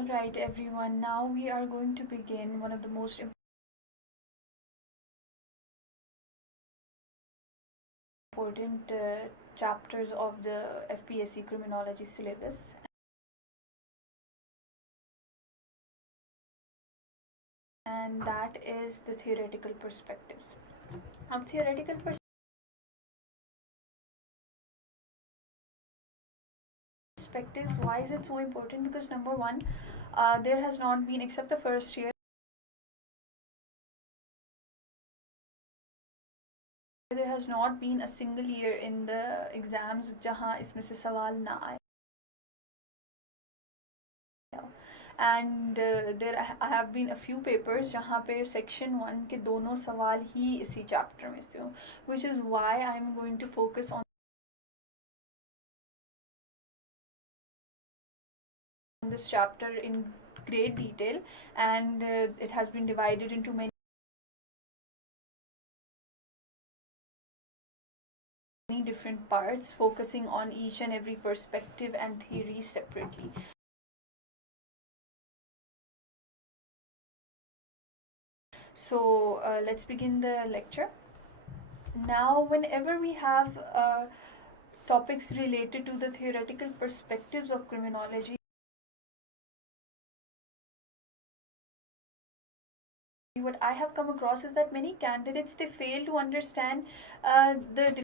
Alright, everyone, now we are going to begin one of the most important chapters of the FPSC criminology syllabus, and that is the theoretical perspectives. Now, theoretical perspectives, why is it so important? Because number one, there has not been, except the first year, there has not been a single year in the exams जहाँ इसमें से सवाल ना आए. And there have been a few papers जहाँ पे section 1 के दोनों सवाल ही इसी chapter में से हो, which is why I am going to focus on this chapter in great detail, and it has been divided into many different parts, focusing on each and every perspective and theory separately. So let's begin the lecture. Now, whenever we have topics related to the theoretical perspectives of criminology, what I have come across is that many candidates, they fail to understand the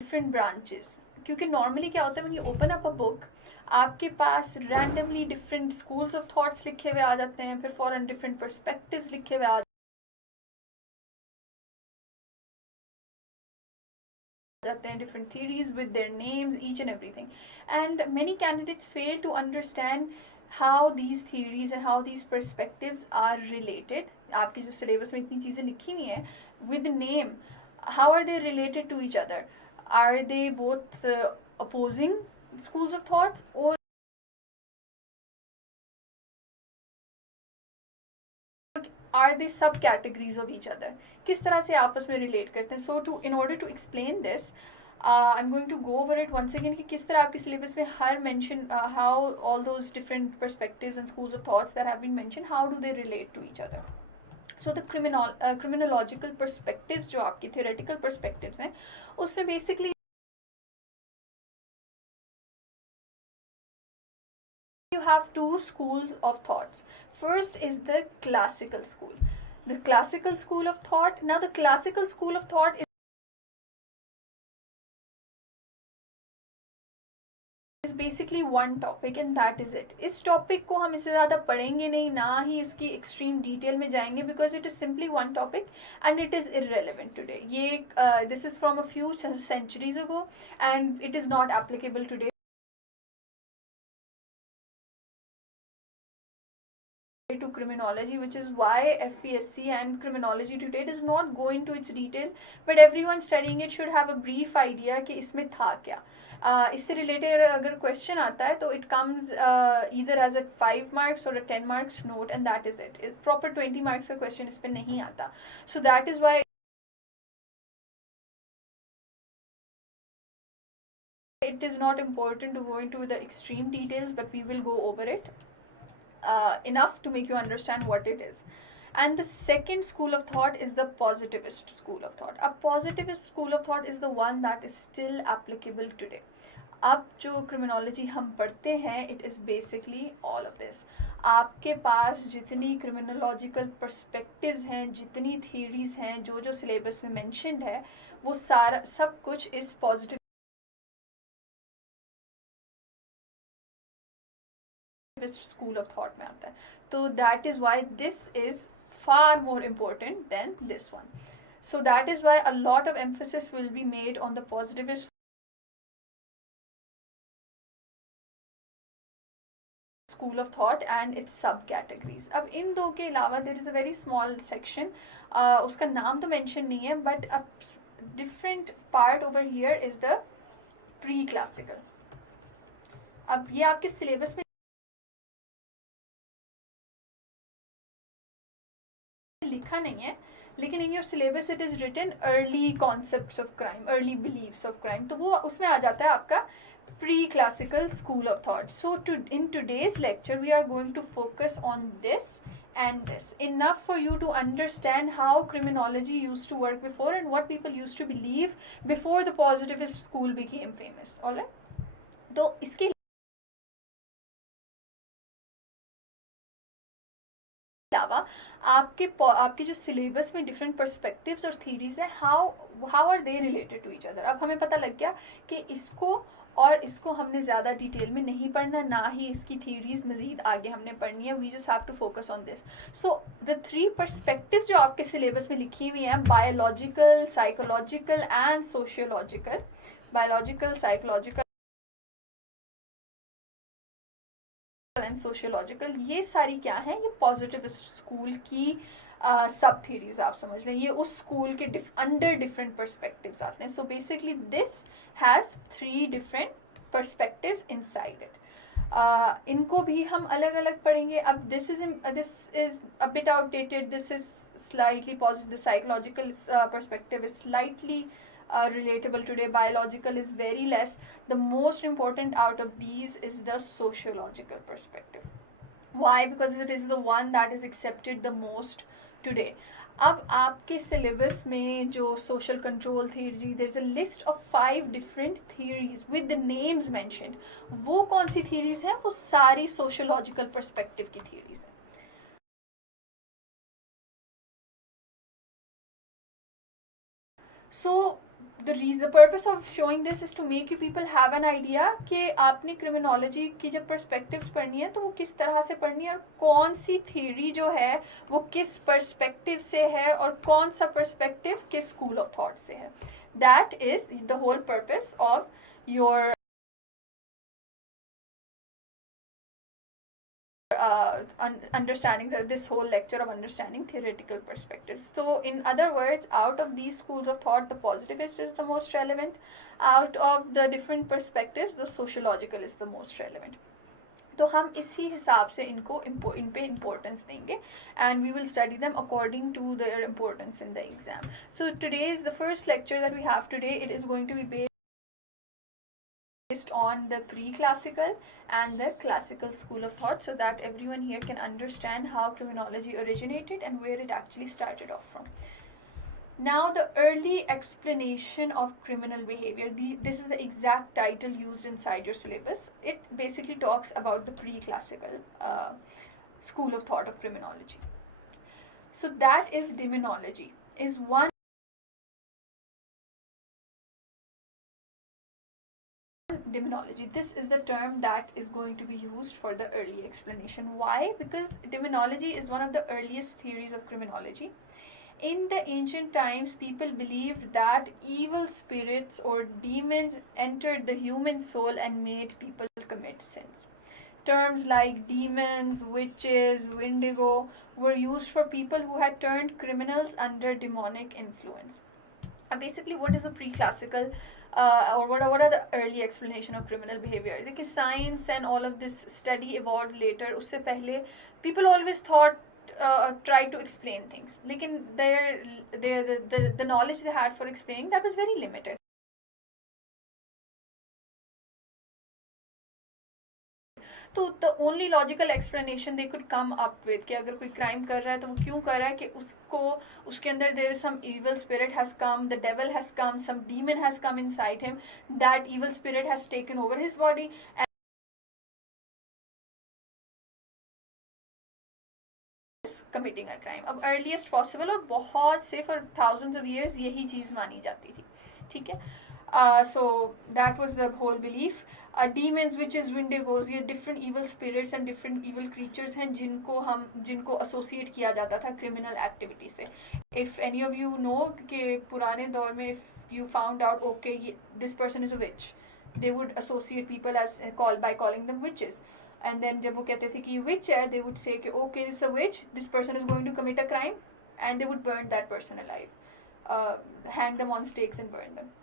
different branches. क्योंकि normally क्या होता है, when you open up a book, आपके पास randomly different schools of thoughts लिखे हुए आ जाते हैं, फिर foreign different perspectives लिखे हुए आ जाते हैं, different theories with their names, each and everything. And many candidates fail to understand how these theories and how these perspectives are related. आपकी जो syllabus में इतनी चीज़ें लिखी हुई हैं, with the name, how are they related to each other? Are they both opposing schools of thoughts, or are they subcategories of each other? किस तरह से आपस में relate करते हैं? So in order to explain this, I'm going to go over it once again कि किस तरह आपके syllabus में हर mention how all those different perspectives and schools of thoughts that have been mentioned, how do they relate to each other? So the criminological perspectives जो आपकी theoretical perspectives हैं, उसमें basically you have two schools of thoughts. First is the classical school. The classical school of thought. Now, the classical school of thought is basically one topic, and that is it. इस topic को हम इससे ज़्यादा पढ़ेंगे नहीं, ना ही इसकी extreme detail में जाएंगे, because it is simply one topic and it is irrelevant today. This is from a few centuries ago, and it is not applicable today to criminology, which is why FPSC and criminology today does not go into its detail, but everyone studying it should have a brief idea कि इसमें था क्या. इससे related अगर question आता है तो it comes either as a 5 marks or a 10 marks note, and that is it. Proper 20 marks का question इस पे नहीं आता. So that is why it is not important to go into the extreme details, but we will go over it enough to make you understand what it is. And the second school of thought is the positivist school of thought. A positivist school of thought is the one that is still applicable today. अब जो criminology हम पढ़ते हैं, it is basically all of this. आपके पास जितनी criminological perspectives हैं, जितनी theories हैं, जो जो syllabus में mentioned है, वो सारा सब कुछ इस positive school of thought में आता है. So that is why this is far more important than this one. So that is why a lot of emphasis will be made on the positivist school of thought and its subcategories. अब इन दो के अलावा there is a very small section, उसका नाम तो mention नहीं है, but a different part over here is the pre-classical. अब ये आपके syllabus में लिखा नहीं है, लेकिन in your syllabus it is written early concepts of crime, early believes of crime, तो वो उसमें आ जाता है आपका pre classical school of thought. So in today's lecture we are going to focus on this and this, enough for you to understand how criminology used to work before and what people used to believe before the positivist school became famous. All right, तो इसके अलावा आपके जो syllabus में different perspectives और theories है, how are they related to each other. अब हमें पता लग गया कि इसको और इसको हमने ज़्यादा डिटेल में नहीं पढ़ना, ना ही इसकी थीरीज मजीद आगे हमने पढ़नी है. We just have to focus on this. So the 3 perspectives जो आपके सिलेबस में लिखी हुई हैं, biological, psychological and sociological. Biological, psychological and sociological, ये सारी क्या है, ये पॉजिटिविस्ट स्कूल की सब थीरीज आप समझ लें. ये उस स्कूल के अंडर डिफरेंट पर्सपेक्टिव्स आते हैं. So basically this has 3 different perspectives inside it. इनको भी हम अलग अलग पढ़ेंगे. अब this is a bit outdated, this is slightly positive. The psychological perspective is slightly relatable today. Biological is very less. The most important out of these is the sociological perspective. Why? Because it is the one that is accepted the most today. अब आपके syllabus में जो social control theory, there is a list of 5 different theories with the names mentioned. वो कौन सी theories हैं? वो सारी सोशियोलॉजिकल पर्सपेक्टिव की थ्योरीज हैं. So the purpose of showing this is to make you people have an idea कि आपने क्रिमिनोलॉजी की जब पर्सपेक्टिव्स पढ़नी है तो वो किस तरह से पढ़नी है, और कौन सी थ्योरी जो है वो किस पर्सपेक्टिव से है, और कौन सा पर्सपेक्टिव किस स्कूल ऑफ थॉट से है. That is the whole purpose of your understanding this whole lecture of understanding theoretical perspectives. So in other words, out of these schools of thought, the positivist is the most relevant. Out of the different perspectives, the sociological is the most relevant. तो हम इसी हिसाब से इन पे importance देंगे, and we will study them according to their importance in the exam. So today is the first lecture that we have today. It is going to be based on the pre-classical and the classical school of thought, so that everyone here can understand how criminology originated and where it actually started off from. Now, the early explanation of criminal behavior. This is the exact title used inside your syllabus. It basically talks about the pre-classical school of thought of criminology. So that is demonology, is one. Demonology, this is the term that is going to be used for the early explanation. Why? Because demonology is one of the earliest theories of criminology. In the ancient times, people believed that evil spirits or demons entered the human soul and made people commit sins. Terms like demons, witches, wendigo were used for people who had turned criminals under demonic influence. Basically, what is a pre-classical or what are the early explanation of criminal behavior? देखिए science and all of this study evolved later. उससे पहले people always thought try to explain things, लेकिन the knowledge they had for explaining that was very limited. तो the only logical explanation they could come up with कि अगर कोई crime कर रहा है तो वो क्यों कर रहा है, कि उसको उसके अंदर there is some evil spirit has come, the devil has come, some demon has come inside him, that evil spirit has taken over his body committing a crime. अब अर्लीस्ट पॉसिबल और बहुत से फॉर थाउजेंड्स ऑफ ईयर्स यही चीज़ मानी जाती थी. ठीक है. So that was the whole belief. Demons, witches, wendigos, ये different evil spirits and different evil creatures हैं जिनको associate किया जाता था criminal activity से. If any of you know कि पुराने दौर में if you found out okay this person is a witch, they would associate people as by calling them witches. And then जब वो कहते थे कि witch है, they would say कि okay this is a witch, this person is going to commit a crime, and they would burn that person alive, hang them on stakes and burn them.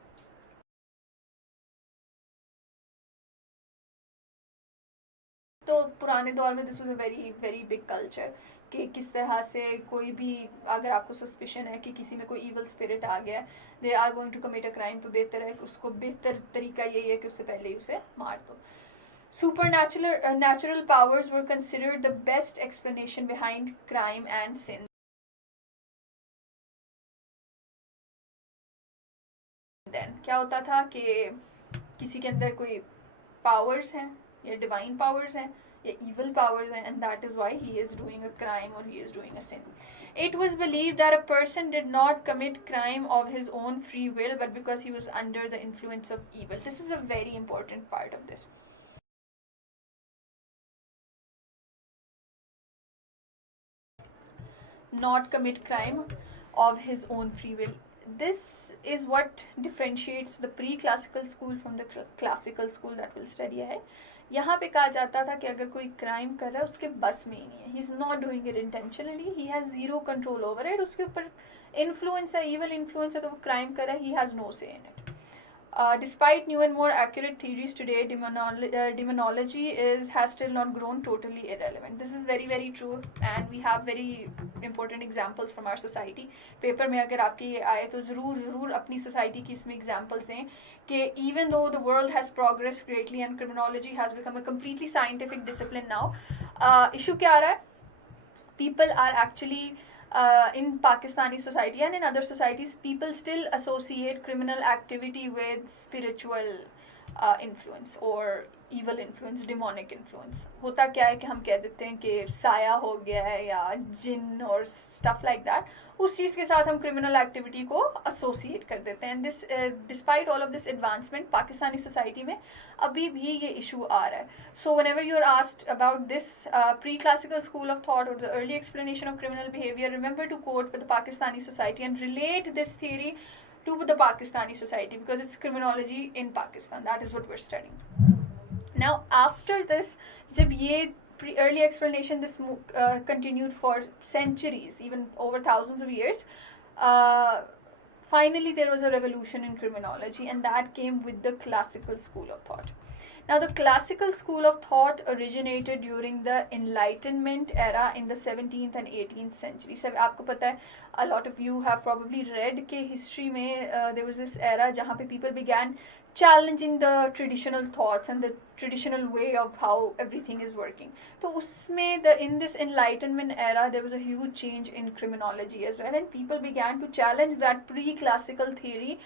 तो पुराने दौर में this was a very very big culture कि किस तरह से कोई भी अगर आपको सस्पिशन है कि किसी में कोई ईवल स्पिरिट आ गया, they are going to commit a crime, तो बेहतर है कि उसको बेहतर तरीका यही है कि उससे पहले ही उसे मार दो. Supernatural powers were considered the best explanation behind crime and sin. Then क्या होता था कि किसी के अंदर कोई powers हैं या divine powers हैं या evil powers हैं, and that is why he is doing a crime or he is doing a sin. It was believed that a person did not commit crime of his own free will, but because he was under the influence of evil. This is a very important part of this. Not commit crime of his own free will. This is what differentiates the pre-classical school from the classical school that we'll study ahead. यहाँ पे कहा जाता था कि अगर कोई crime कर रहा है उसके बस में ही नहीं है, he is not doing it intentionally, he has zero control over it, उसके ऊपर इन्फ्लुएंस है, इवल इन्फ्लुएंस है, तो वो क्राइम कर रहा है, ही हैज नो से in it. Despite new and more accurate theories today, demonology has still not grown totally irrelevant. This is very very true, and we have very important examples from our society. Paper में अगर आपके ये आए तो ज़रूर ज़रूर अपनी society की इसमें examples दें कि even though the world has progressed greatly and criminology has become a completely scientific discipline now, issue क्या आ रहा है? People are actually in Pakistani society and in other societies, people still associate criminal activity with spiritual influence or evil influence, demonic influence. होता क्या है कि हम कह देते हैं कि साया हो गया है या जिन और stuff like that, उस चीज़ के साथ हम criminal activity को associate कर देते हैं. This despite all of this advancement, Pakistani society में अभी भी ये issue आ रहा है. So whenever you're asked about this pre-classical school of thought or the early explanation of criminal behavior, remember to quote the Pakistani society and relate this theory to the Pakistani society because it's criminology in Pakistan. That is what we're studying. Now, after this, जब ये early explanation, this continued for centuries, even over thousands of years. Finally, there was a revolution in criminology, and that came with the classical school of thought. Now, the classical school of thought originated during the Enlightenment era in the 17th and 18th century. So, आपको पता है, a lot of you have probably read कि history में there was this era जहाँ पे people began challenging the traditional thoughts and the traditional way of how everything is working. तो उसमें in this Enlightenment era there was a huge change in criminology as well, and people began to challenge that pre-classical theory,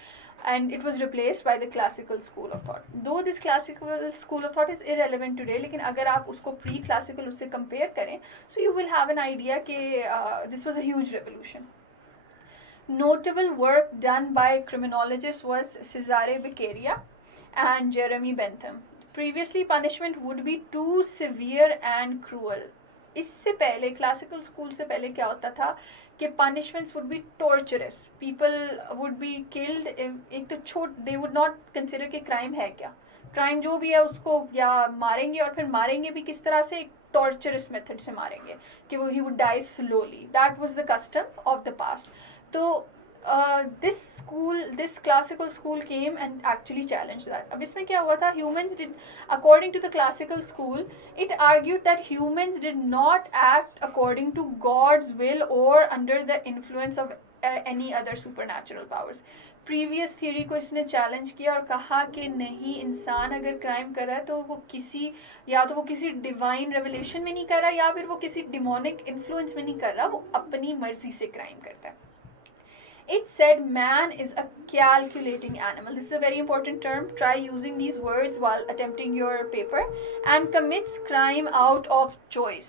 and it was replaced by the classical school of thought. Though this classical school of thought is irrelevant today, लेकिन अगर आप उसको pre-classical उससे compare करें, so you will have an idea कि this was a huge revolution. Notable work done by criminologists was Cesare Beccaria and Jeremy Bentham. Previously, punishment would be too severe and cruel. इससे पहले classical school से पहले क्या होता था कि punishments would be torturous. People would be killed. एक तो they would not consider कि crime है क्या. Crime जो भी है उसको या मारेंगे, और फिर मारेंगे भी किस तरह से, torturous method से मारेंगे कि वो he would die slowly. That was the custom of the past. तो this classical school came and actually challenged that. अब इसमें क्या हुआ था? Humans did, according to the classical school, it argued that humans did not act according to God's will or under the influence of any other supernatural powers. Previous theory को इसने challenge किया और कहा कि नहीं, इंसान अगर क्राइम कर रहा है तो वो किसी या तो वो किसी डिवाइन रेवलेशन में नहीं कर रहा या फिर वो किसी डिमोनिक इन्फ्लुएंस में नहीं कर रहा, वो अपनी मर्जी से क्राइम करता है. It said man is a calculating animal. This is a very important term. Try using these words while attempting your paper. And commits crime out of choice.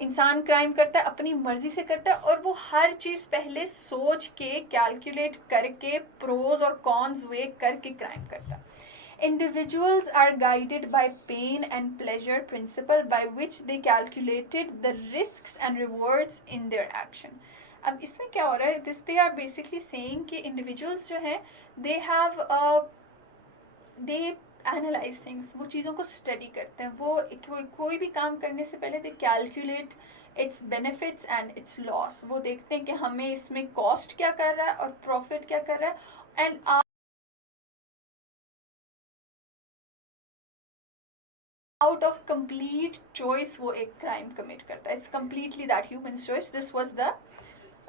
इंसान क्राइम करता है, अपनी मर्जी से करता है, और वो हर चीज़ पहले सोच के कैलकुलेट करके प्रोज और कॉन्स वे करके क्राइम करता है. Individuals are guided by pain and pleasure principle by which they calculated the risks and rewards in their action. अब इसमें क्या हो रहा है? This they are basically saying कि इंडिविजुअल्स जो हैं they have they analyse things, वो चीज़ों को स्टडी करते हैं, वो कोई भी काम करने से पहले दे calculate its benefits and it's loss. वो देखते हैं कि हमें इसमें कॉस्ट क्या कर रहा है और प्रॉफिट क्या कर रहा है, and out of complete choice वो एक crime commit करता है. It's completely that human's choice. This was the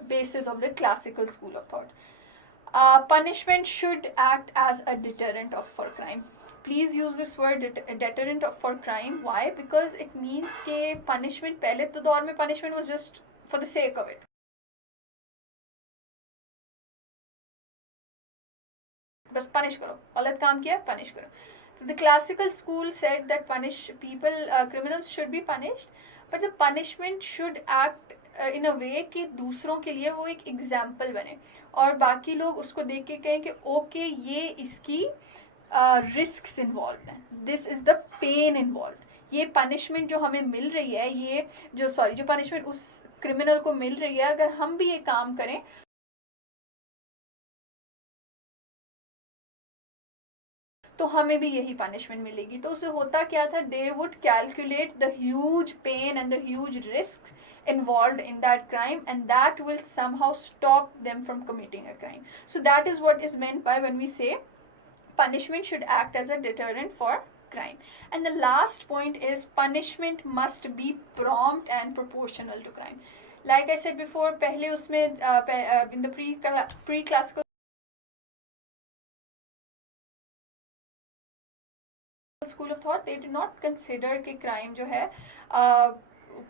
basis of the classical school of thought. Punishment should act as a deterrent for crime. Please use this word deterrent for crime. Why? Because it means कि punishment पहले तो दौर में punishment was just for the sake of it. बस punish करो, गलत काम किया punish करो. The classical school said that criminals should be punished, but the punishment should act in a way कि दूसरों के लिए वो एक एग्जाम्पल बने और बाकी लोग उसको देख के कहें कि ओके ये इसकी रिस्क्स इन्वॉल्व हैं, this is the pain involve. ये पनिशमेंट जो हमें मिल रही है, ये जो पनिशमेंट उस क्रिमिनल को मिल रही है, अगर हम भी ये काम करें तो हमें भी यही पनिशमेंट मिलेगी. तो उसे होता क्या था, they would calculate the huge pain and the huge risk involved in that crime, and that will somehow stop them from committing a crime. So that is what is meant by when we say punishment should act as a deterrent for crime. And the last point is punishment must be prompt and proportional to crime. Like I said before, पहले उसमें in the pre-classical school of thought, they did not consider कि crime जो है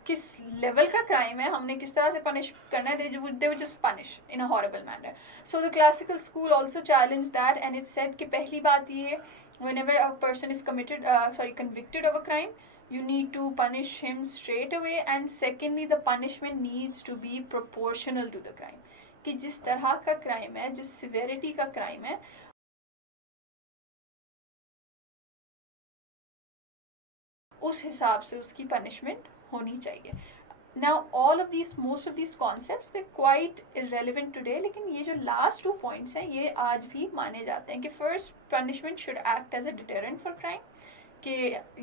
किस level का crime है, हमने किस तरह से पनिश करना है. they would just punish in a horrible manner. So the classical school also challenged that, and it said कि पहली बात ये, whenever a person is convicted of a crime, you need to punish him straight away, and secondly the punishment needs to be proportional to the crime. कि जिस तरह का crime है, जिस सिवेरिटी का क्राइम है, उस हिसाब से उसकी पनिशमेंट होनी चाहिए. Now most of these concepts they're quite irrelevant today, लेकिन ये जो last 2 points हैं ये आज भी माने जाते हैं कि first, punishment should act as a deterrent for crime, कि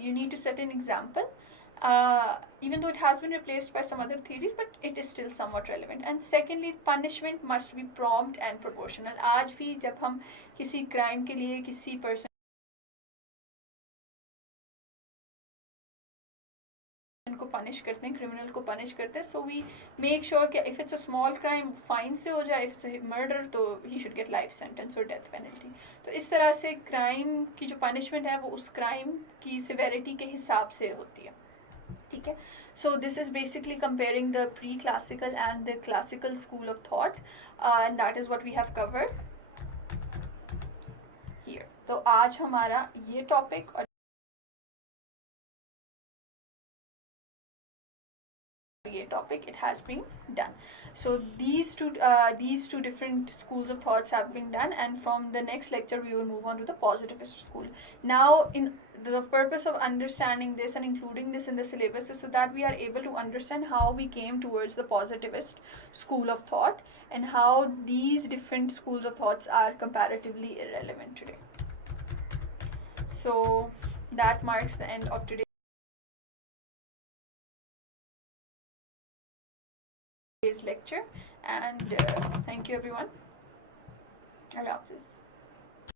you need to set an example, even though it has been replaced by some other theories, but it is still somewhat relevant. And secondly, punishment must be prompt and proportional. आज भी जब हम किसी crime के लिए किसी person को punish करते हैं, क्रिमिनल को पनिश करते हैं, सो वी मेक श्योर कि if it's a small crime fine से हो जाए, इफ इट्स मर्डर तो he should get life sentence और डेथ पेनल्टी. तो इस तरह से क्राइम की जो पनिशमेंट है वो उस क्राइम की सिवेरिटी के हिसाब से होती है. ठीक है. So this is basically comparing the pre-classical and the classical school of thought, and that is what we have covered here. तो आज हमारा ये टॉपिक और ये topic it has been done. So these two different schools of thoughts have been done, and from the next lecture we will move on to the positivist school. Now, in the purpose of understanding this and including this in the syllabus is so that we are able to understand how we came towards the positivist school of thought and how these different schools of thoughts are comparatively irrelevant today. So that marks the end of today's lecture, and thank you everyone. Allah Hafiz.